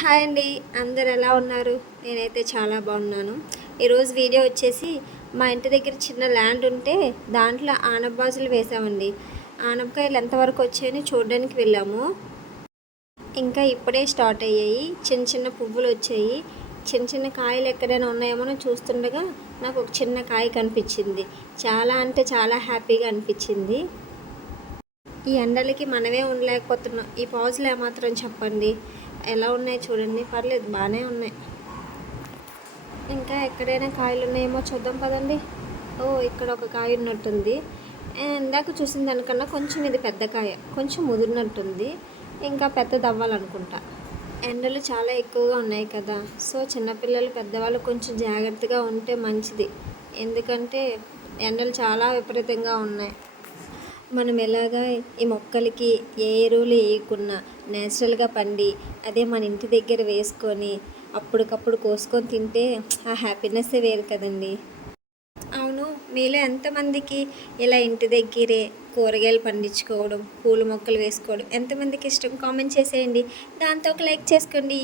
Hi అండి. అందరు ఎలా ఉన్నారు? నేనైతే చాలా బాగున్నాను. ఈరోజు వీడియో వచ్చేసి మా ఇంటి దగ్గర చిన్న ల్యాండ్ ఉంటే దాంట్లో ఆనబాజులు వేసామండి. ఆనపకాయలు ఎంతవరకు వచ్చాయని చూడడానికి వెళ్ళాము. ఇంకా ఇప్పుడే స్టార్ట్ అయ్యాయి. చిన్న చిన్న పువ్వులు వచ్చాయి. చిన్న చిన్న కాయలు ఎక్కడైనా ఉన్నాయేమో అని చూస్తుండగా నాకు ఒక చిన్న కాయ కనిపించింది. చాలా అంటే చాలా హ్యాపీగా అనిపించింది. ఈ ఎండలకి మనమే ఉండలేకపోతున్నాం. ఈ పాజులు ఏమాత్రం చెప్పండి. ఎలా ఉన్నాయి చూడండి పర్లేదు బాగానే ఉన్నాయి. ఇంకా ఎక్కడైనా కాయలు ఉన్నాయేమో చూద్దాం పదండి. ఓ ఇక్కడ ఒక కాయ ఉన్నట్టుంది. ఇందాక చూసిన దానికన్నా కొంచెం ఇది పెద్ద కాయ కొంచెం ముదిరినట్టుంది. ఇంకా పెద్దది అవ్వాలనుకుంటా. ఎండలు చాలా ఎక్కువగా ఉన్నాయి కదా సో చిన్నపిల్లలు పెద్దవాళ్ళు కొంచెం జాగ్రత్తగా ఉంటే మంచిది. ఎందుకంటే ఎండలు చాలా విపరీతంగా ఉన్నాయి. మనం ఎలాగా ఈ మొక్కలకి ఏ ఎరువులు వేయకున్నా నేచురల్గా పండి అదే మన ఇంటి దగ్గర వేసుకొని అప్పటికప్పుడు కోసుకొని తింటే ఆ హ్యాపీనెస్ వేరు కదండి. అవును మీలో ఎంతమందికి ఇలా ఇంటి దగ్గరే కూరగాయలు పండించుకోవడం పూల మొక్కలు వేసుకోవడం ఎంతమందికి ఇష్టం? కామెంట్ చేసేయండి. దాంతో ఒక లైక్ చేసుకోండి.